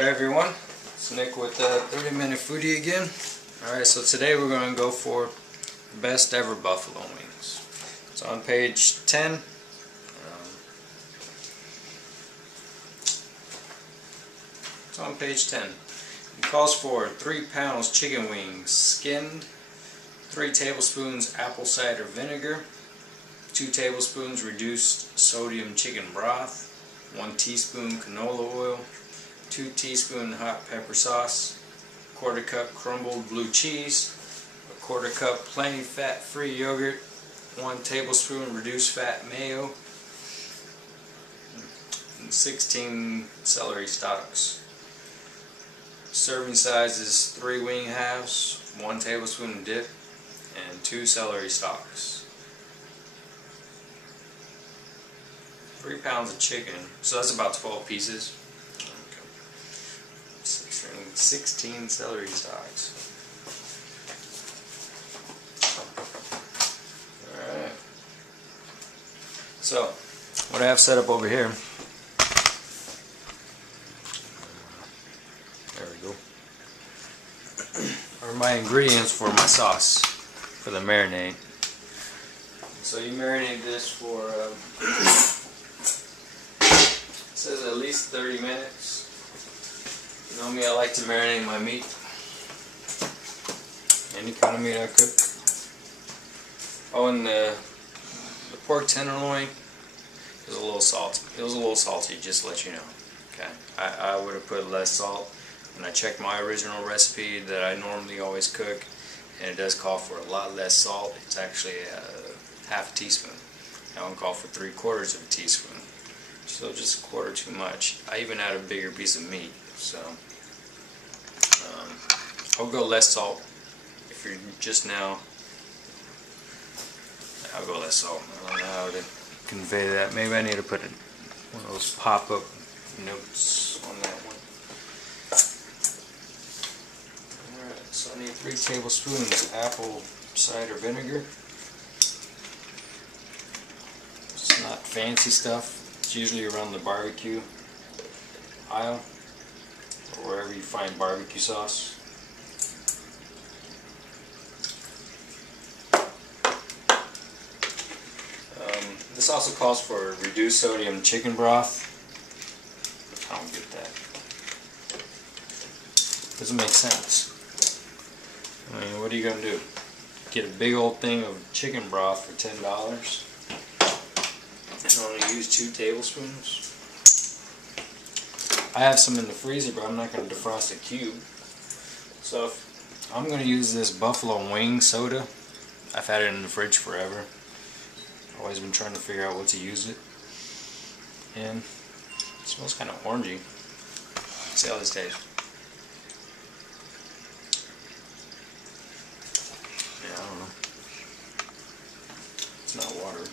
Alright everyone, it's Nick with 30-Minute Foodie again. Alright, so today we're going to go for best ever buffalo wings. It's on page 10. It's on page 10. It calls for 3 pounds chicken wings, skinned, 3 tablespoons apple cider vinegar, 2 tablespoons reduced sodium chicken broth, 1 teaspoon canola oil, 2 teaspoon hot pepper sauce, 1/4 cup crumbled blue cheese, 1/4 cup plain fat-free yogurt, 1 tablespoon reduced fat mayo, and 16 celery stalks. Serving size is 3 wing halves, 1 tablespoon dip, and 2 celery stalks. 3 pounds of chicken, so that's about 12 pieces. 16 celery stalks. Alright. So, what I have set up over here. There we go. Are my ingredients for my sauce, for the marinade. So you marinate this for, it says at least 30 minutes. You know me, I like to marinate my meat. Any kind of meat I cook. Oh, and the pork tenderloin is a little salty. It was a little salty, just to let you know. Okay, I would have put less salt. And I checked my original recipe that I normally always cook, and it does call for a lot less salt. It's actually half a teaspoon. That one called for 3/4 of a teaspoon. So just a quarter too much. I even add a bigger piece of meat. So I'll go less salt. If you're just now, I'll go less salt. I don't know how to convey that. Maybe I need to put one of those pop-up notes on that one. Alright, so I need 3 tablespoons apple cider vinegar. It's not fancy stuff. It's usually around the barbecue aisle, or wherever you find barbecue sauce. This also calls for reduced sodium chicken broth. I don't get that. Doesn't make sense. I mean, what are you going to do? Get a big old thing of chicken broth for $10 and only use 2 tablespoons? I have some in the freezer, but I'm not going to defrost a cube. So if I'm going to use this buffalo wing soda. I've had it in the fridge forever. Always been trying to figure out what to use it. And it smells kind of orangey. See how this tastes. Yeah, I don't know. It's not water.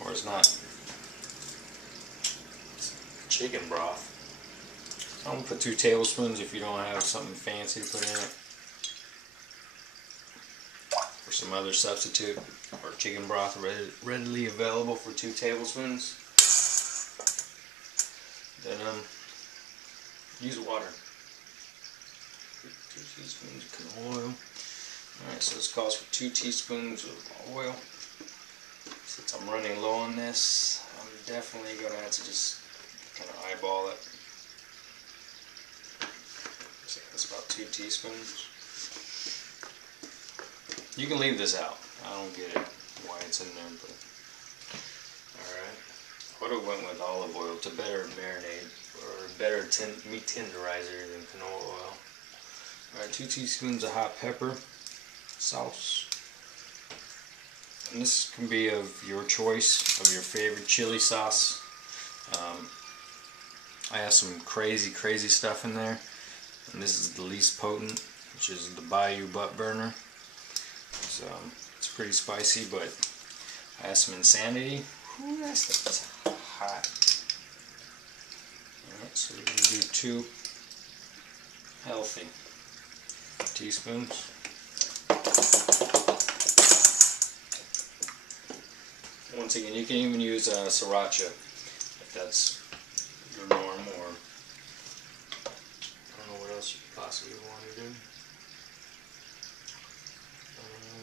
Or it's not chicken broth. I'm going to put 2 tablespoons if you don't have something fancy to put in it. Or some other substitute. Or chicken broth readily available for 2 tablespoons. Then use water. 2 teaspoons of canola oil. Alright, so this calls for 2 teaspoons of oil. Since I'm running low on this, I'm definitely going to have to just kind of eyeball it. So that's about 2 teaspoons. You can leave this out. I don't get it why it's in there, but alright. I would have went with olive oil to better marinate, or better meat tenderizer than canola oil. Alright, 2 teaspoons of hot pepper sauce. And this can be of your choice, of your favorite chili sauce. I have some crazy stuff in there, and this is the least potent, which is the Bayou butt burner. So it's pretty spicy, but I have some Insanity. Ooh, that stuff's hot. Alright, so we're going to do 2 healthy teaspoons. Once again, you can even use sriracha if that's more and more. I don't know what else you could possibly want to do.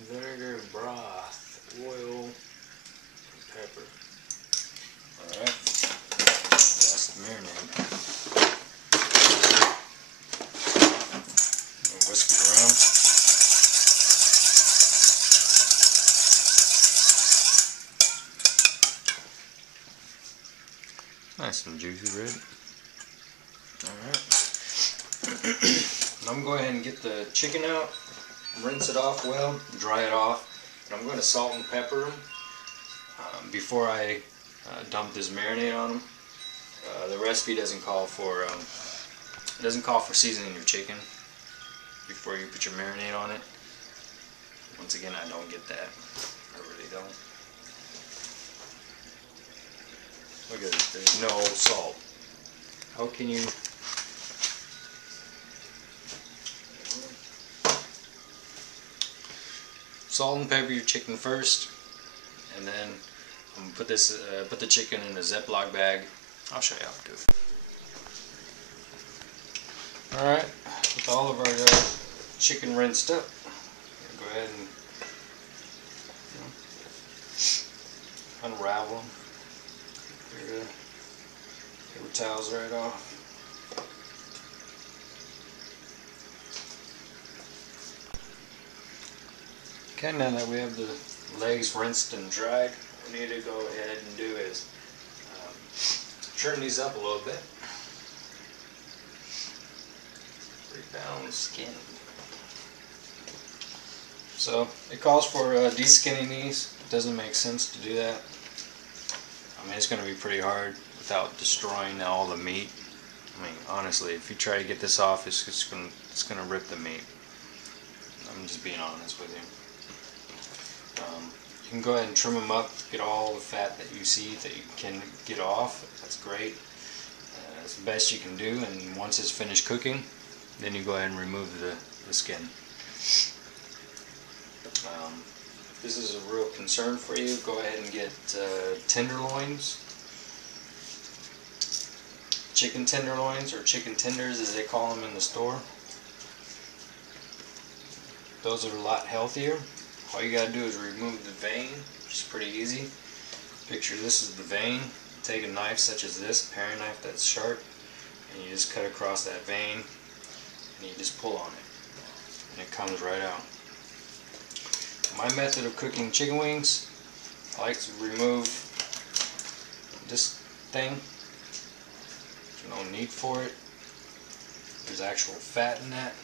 Vinegar, broth, oil, and pepper. Alright, that's the marinade. Whisk it around. Nice and juicy, red. Alright. I'm going to go ahead and get the chicken out, rinse it off well, dry it off, and I'm going to salt and pepper them before I dump this marinade on them. The recipe doesn't call for seasoning your chicken before you put your marinade on it. Once again, I don't get that. I really don't. Look at this, there's no salt. How can you... Salt and pepper your chicken first, and then I'm gonna put this, put the chicken in a Ziploc bag. I'll show you how to do it. Alright, with all of our chicken rinsed up, go ahead and unravel them. Get your paper towels right off. Okay, now that we have the legs rinsed and dried, what we need to go ahead and do is trim these up a little bit. 3-pound skin. So it calls for deskinning these. It doesn't make sense to do that. I mean, it's going to be pretty hard without destroying all the meat. I mean, honestly, if you try to get this off, it's going to rip the meat. I'm just being honest with you. You can go ahead and trim them up, get all the fat that you see that you can get off. That's great. That's the best you can do, and once it's finished cooking, then you go ahead and remove the skin. If this is a real concern for you, go ahead and get tenderloins. Chicken tenderloins, or chicken tenders as they call them in the store. Those are a lot healthier. All you gotta do is remove the vein, which is pretty easy. Picture this is the vein. Take a knife such as this, a paring knife that's sharp, and you just cut across that vein, and you just pull on it, and it comes right out. My method of cooking chicken wings, I like to remove this thing. There's no need for it. There's actual fat in that.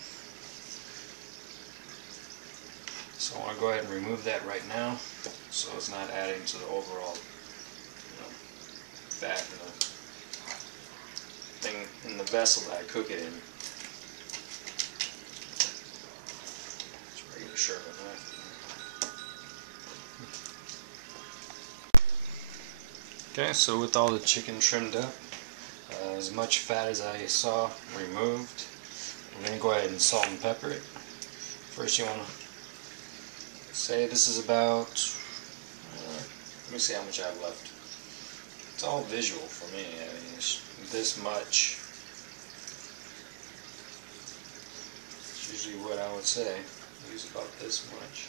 So I want to go ahead and remove that right now, so it's not adding to the overall fat in the thing, in the vessel that I cook it in. Just regular sharp knife. Okay, so with all the chicken trimmed up, as much fat as I saw removed, I'm going to go ahead and salt and pepper it. First you want to say this is about, let me see how much I have left. It's all visual for me. I mean, it's this much. It's usually what I would say. Use about this much.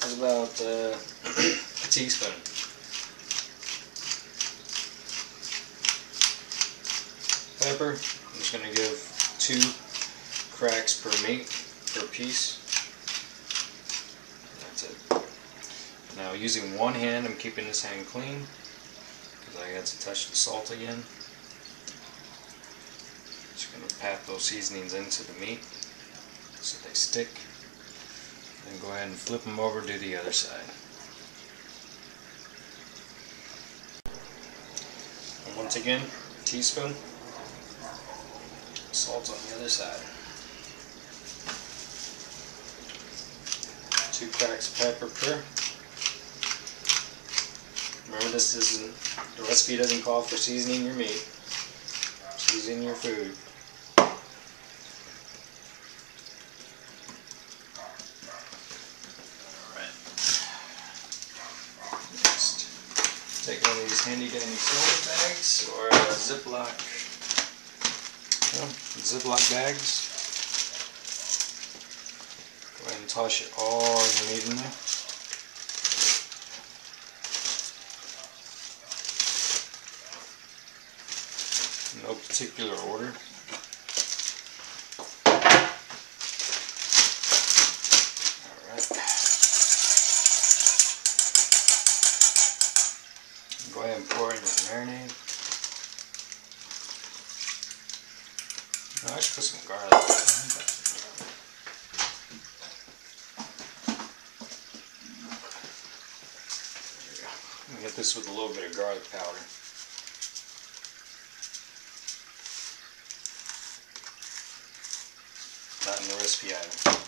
That's about a teaspoon. Pepper, I'm just going to give 2 cracks per piece. That's it. Now using one hand, I'm keeping this hand clean because I got to touch the salt again. Just going to pat those seasonings into the meat so they stick. Then go ahead and flip them over to the other side. And once again, a teaspoon. Salt on the other side. 2 cracks of pepper per. Remember, this isn't, the recipe doesn't call for seasoning your meat. Season your food. Alright. Ziploc bags. Go ahead and toss it all in the meat in there. No particular order. Alright. Go ahead and pour in your marinade. I should put some garlic. There we go. I'm gonna get this with a little bit of garlic powder. Not in the recipe either.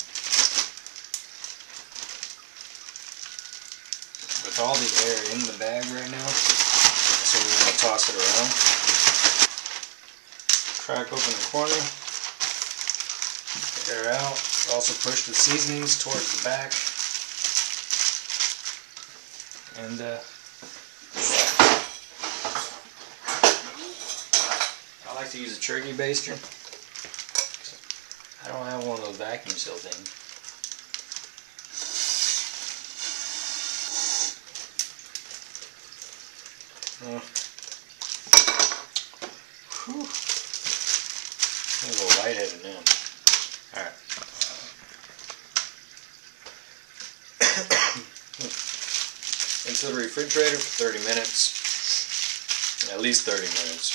With all the air in the bag right now, so we're going to toss it around. Crack open the corner, air out. Also push the seasonings towards the back. And I like to use a turkey baster. I don't have one of those vacuum seal things. Whew. I'm a little lightheaded now. Alright. Into the refrigerator for 30 minutes. At least 30 minutes.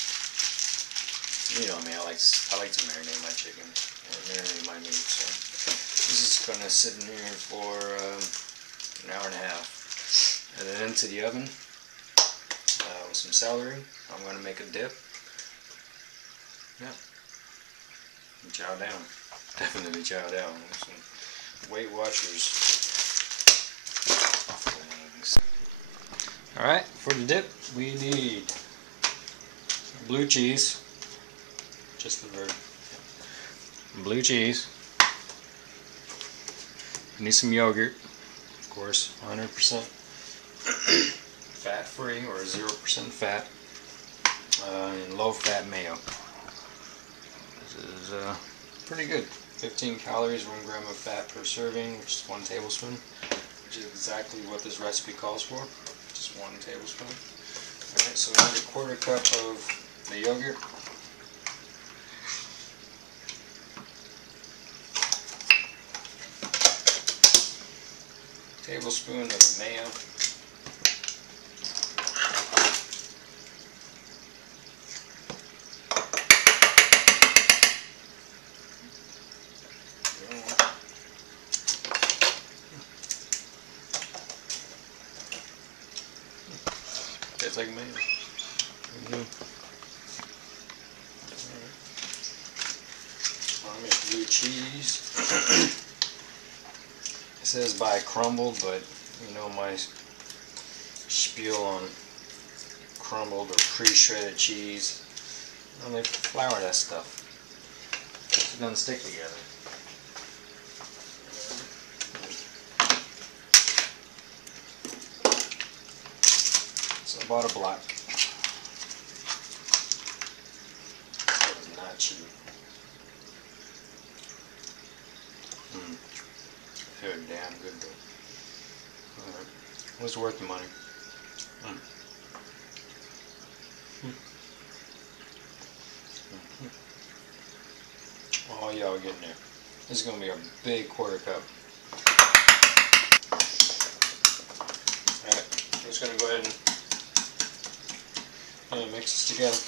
You know me, I like to marinate my chicken and marinate my meat. So this is going to sit in here for an hour and a half. And then into the oven with some celery. I'm going to make a dip. Yeah. And chow down. Definitely chow down. Some Weight Watchers things. Alright, for the dip we need blue cheese. Just the verb. Blue cheese. You need some yogurt, of course, 100% fat-free or 0% fat, and low-fat mayo. This is pretty good. 15 calories, 1 gram of fat per serving, which is 1 tablespoon, which is exactly what this recipe calls for. Just 1 tablespoon. Alright, so we need a 1/4 cup of the yogurt. Tablespoon of mayo. Tastes like mayo. Blue cheese. It says buy crumbled, but you know my spiel on crumbled or pre-shredded cheese. And they flour that stuff. It doesn't stick together. So I bought a block. It was not cheap. They're damn good though. Alright. It was worth the money. Oh y'all getting there. This is going to be a big 1/4 cup. Alright, I'm just going to go ahead and mix this together.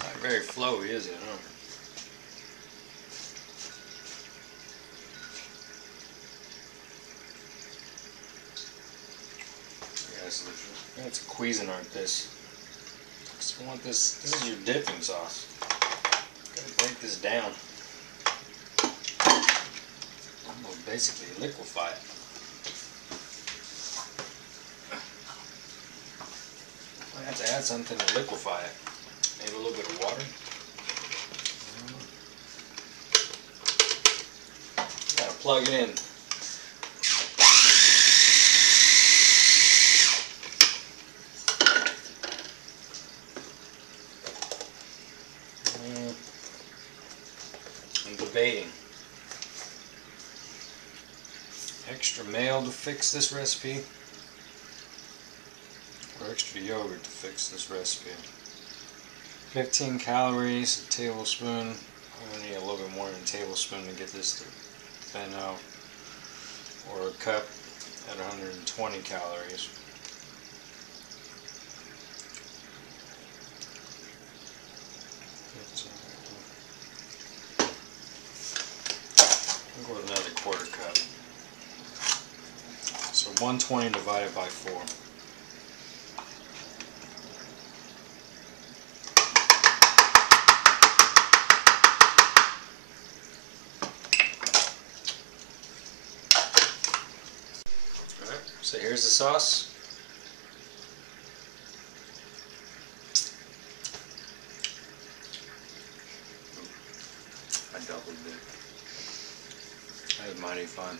Not very flowy, is it? Huh? That's a Cuisinart this. So I want this. This is your dipping sauce. Gotta break this down. I'm gonna basically liquefy it. have to add something to liquefy it. Maybe a little bit of water. Gotta plug it in. I'm debating. Extra mayo to fix this recipe, or extra yogurt to fix this recipe. 15 calories, a tablespoon. I'm going to need a little bit more than a tablespoon to get this to thin out. Or a cup at 120 calories. I'll go with another quarter cup. So 120 divided by 4. Alright, so here's the sauce. I doubled it. That was mighty fun.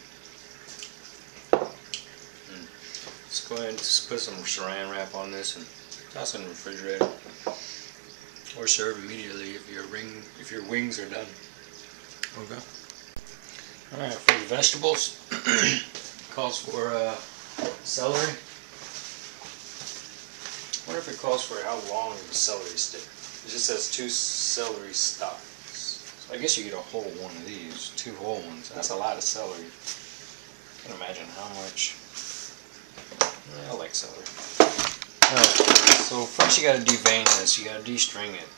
Let's go ahead and just put some saran wrap on this and toss it in the refrigerator. Or serve immediately if your wings are done. Okay. Alright, for the vegetables, calls for celery. I wonder if it calls for how long of a celery stick. It just says 2 celery stalks. So I guess you get a whole one of these, 2 whole ones. That's a lot of celery. I can't imagine how much. I like celery. Alright, so first you gotta devein this, you gotta de-string it.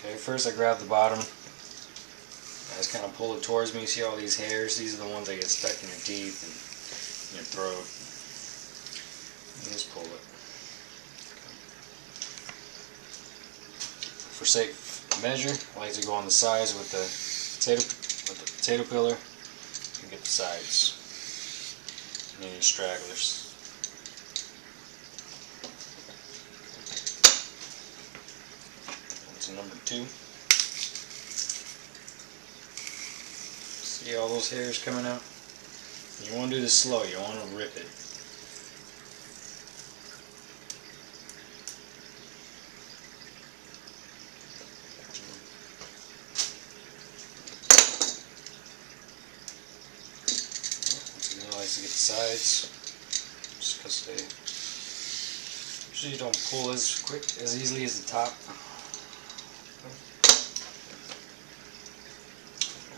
Okay, first I grab the bottom. I just kind of pull it towards me. See all these hairs? These are the ones that get stuck in your teeth and in your throat. And just pull it. For sake of measure, I like to go on the sides with the potato peeler and get the sides. And any stragglers. That's number 2. See all those hairs coming out? You want to do this slow, you don't want to rip it. Once again, I like to get the sides, just because they usually don't pull as easily as the top.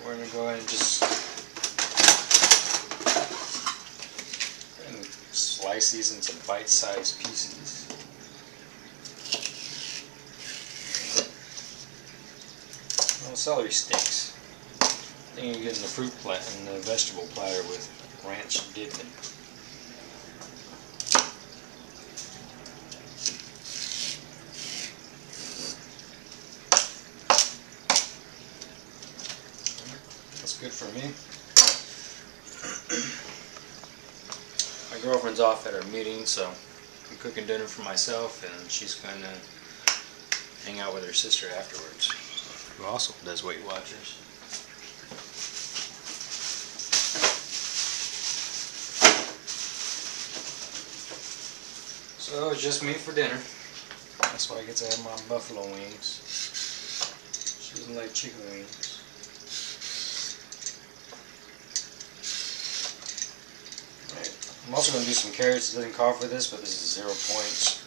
We're going to go ahead and just slice these into bite-sized pieces. Well, celery sticks. Then you get in the fruit plat and the vegetable platter with ranch dipping. That's good for me. My girlfriend's off at her meeting, so I'm cooking dinner for myself, and she's going to hang out with her sister afterwards, who also does Weight Watchers. So it's just me for dinner. That's why I get to have my buffalo wings. She doesn't like chicken wings. I'm also going to do some carrots. It doesn't call for this, but this is 0 points.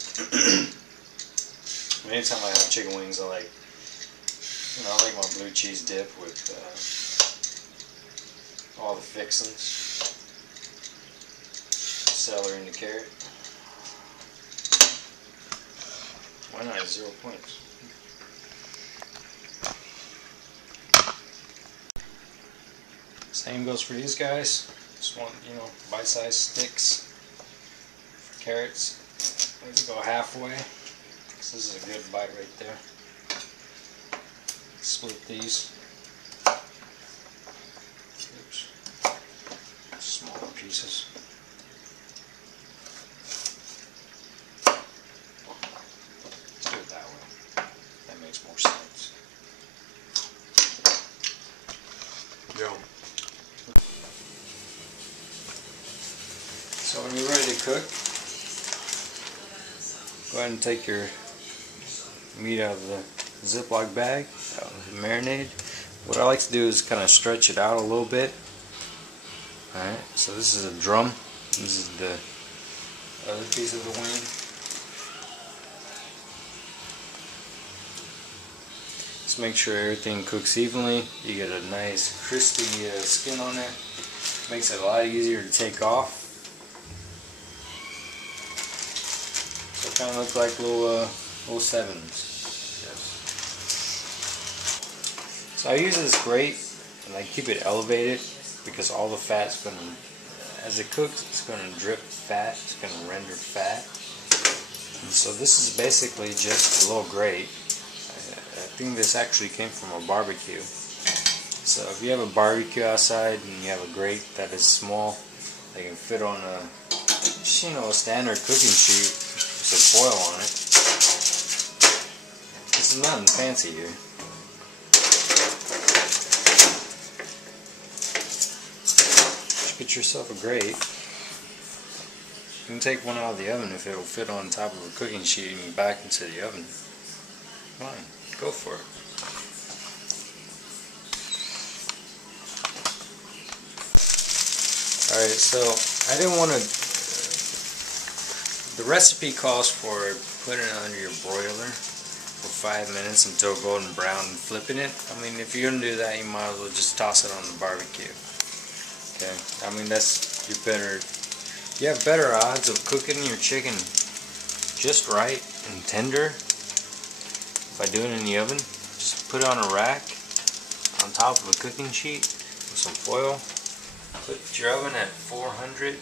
Anytime I have chicken wings, I like my blue cheese dip with all the fixings, celery and the carrot. Why not 0 points? Same goes for these guys. Just want, bite-sized sticks for carrots. I like to go halfway. So this is a good bite right there. Split these. Oops. Smaller pieces. Go. So when you're ready to cook, go ahead and take your meat out of the Ziploc bag, out of the marinade. What I like to do is kind of stretch it out a little bit. Alright, so this is a drum. This is the other piece of the wing. Just make sure everything cooks evenly. You get a nice crispy skin on it. Makes it a lot easier to take off. So it kind of looks like little sevens. So I use this grate and I keep it elevated because all the fat's going to, as it cooks, it's going to drip fat, it's going to render fat. And so this is basically just a little grate. I think this actually came from a barbecue. So if you have a barbecue outside and you have a grate that is small, they can fit on a, just, you know, a standard cooking sheet with some foil on it. This is nothing fancy here. Get yourself a grate. You can take one out of the oven if it will fit on top of a cooking sheet and back into the oven. Fine, go for it. Alright, so I didn't want to, the recipe calls for putting it under your broiler for 5 minutes until golden brown and flipping it. I mean, if you're going to do that, you might as well just toss it on the barbecue. Okay, I mean, that's you have better odds of cooking your chicken just right and tender by doing it in the oven. Just put it on a rack on top of a cooking sheet with some foil. Put your oven at 400.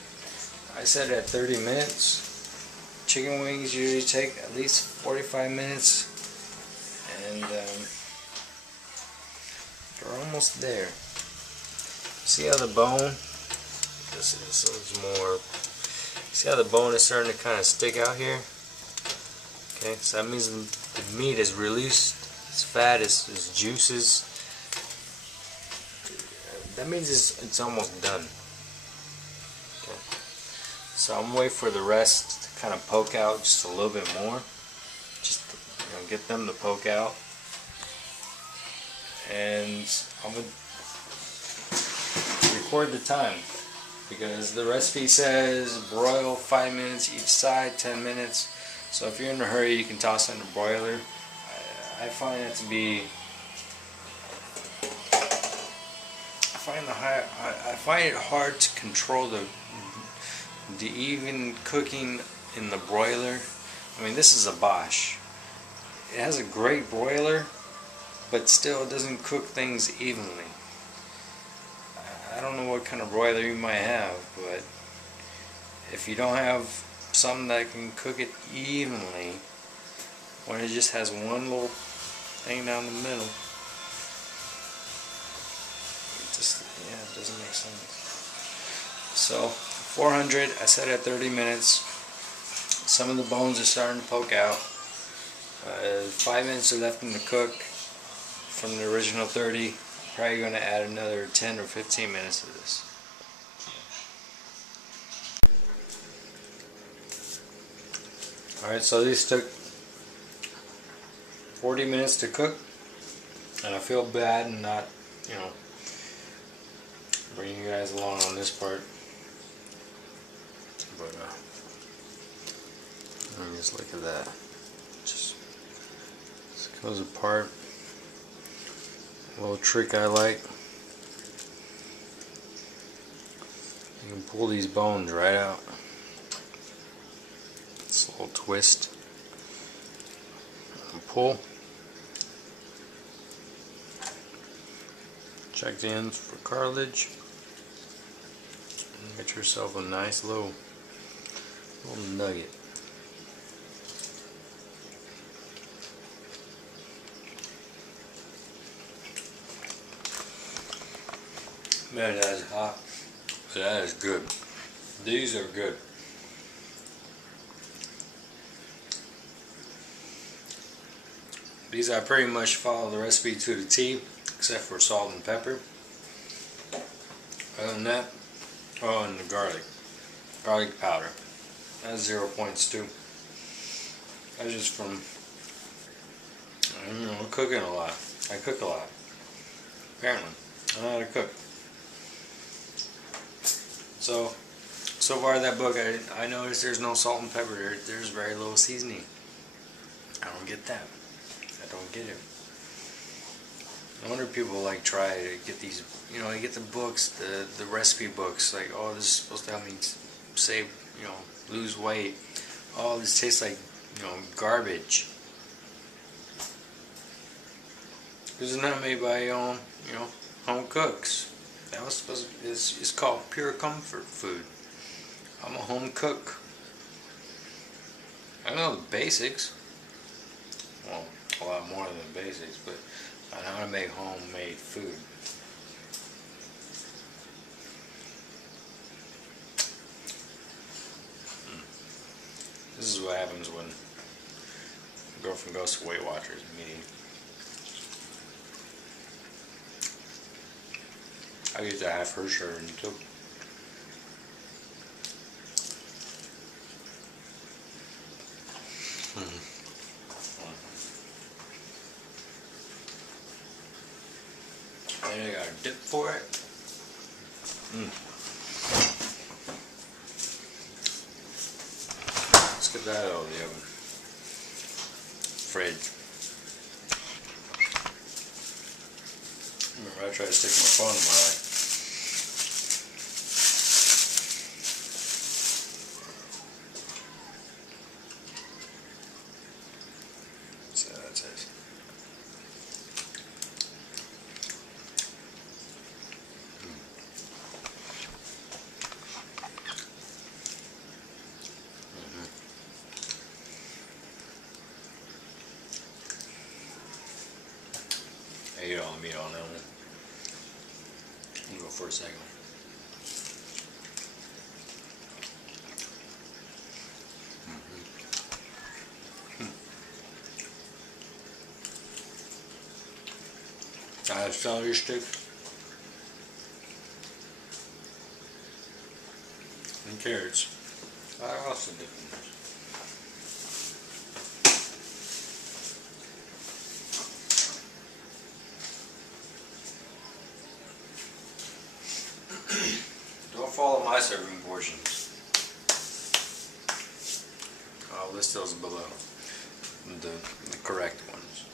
I said at 30 minutes. Chicken wings usually take at least 45 minutes, and they're almost there. See how the bone, this is more, see how the bone is starting to kind of stick out here? Okay, so that means the meat is released, its fat, its juices. That means it's almost done. Okay, so I'm waiting for the rest to kind of poke out just a little bit more. Just, you know, get them to poke out. And I'm going to record the time because the recipe says broil 5 minutes each side, 10 minutes. So if you're in a hurry, you can toss it in the broiler. I find it to be, I find it hard to control the even cooking in the broiler. I mean, this is a Bosch. It has a great broiler, but still it doesn't cook things evenly. I don't know what kind of broiler you might have, but if you don't have something that can cook it evenly, when it just has one little thing down the middle, it just, yeah, it doesn't make sense. So 400, I set at 30 minutes. Some of the bones are starting to poke out. 5 minutes are left in the cook from the original 30. Probably going to add another 10 or 15 minutes to this. Alright, so these took 40 minutes to cook, and I feel bad and not, you know, bringing you guys along on this part. But let me just look at that. Just goes apart. A little trick I like. You can pull these bones right out. It's a little twist. And pull. Check the ends for cartilage. And get yourself a nice little nugget. Man, that is hot. That is good. These are good. These I pretty much follow the recipe to the T, except for salt and pepper. Other than that, oh, and the garlic powder. That's 0 points too. That's just from, cooking a lot. I cook a lot. Apparently, I know how to cook. So far that book, I noticed there's no salt and pepper. There's very little seasoning. I don't get that. I don't get it. I wonder if people like try to get these, you get the books, the recipe books, like, oh, this is supposed to help me save, lose weight. Oh, this tastes like, garbage. This is not made by, home cooks. That was supposed to be, it's called pure comfort food. I'm a home cook. I know the basics. Well, a lot more than the basics, but I know how to make homemade food. This is what happens when a girlfriend goes to Weight Watchers meeting. I get to have her shirt in too. And I got a dip for it. Let's get that out of the oven. Fridge. Remember, I tried to stick my phone in my eye. So that's it. I ate all the meat on that one. I'll go for a second. I have celery stick and carrots. I also dip in this. Don't follow my serving portions. I'll list those below. The correct ones.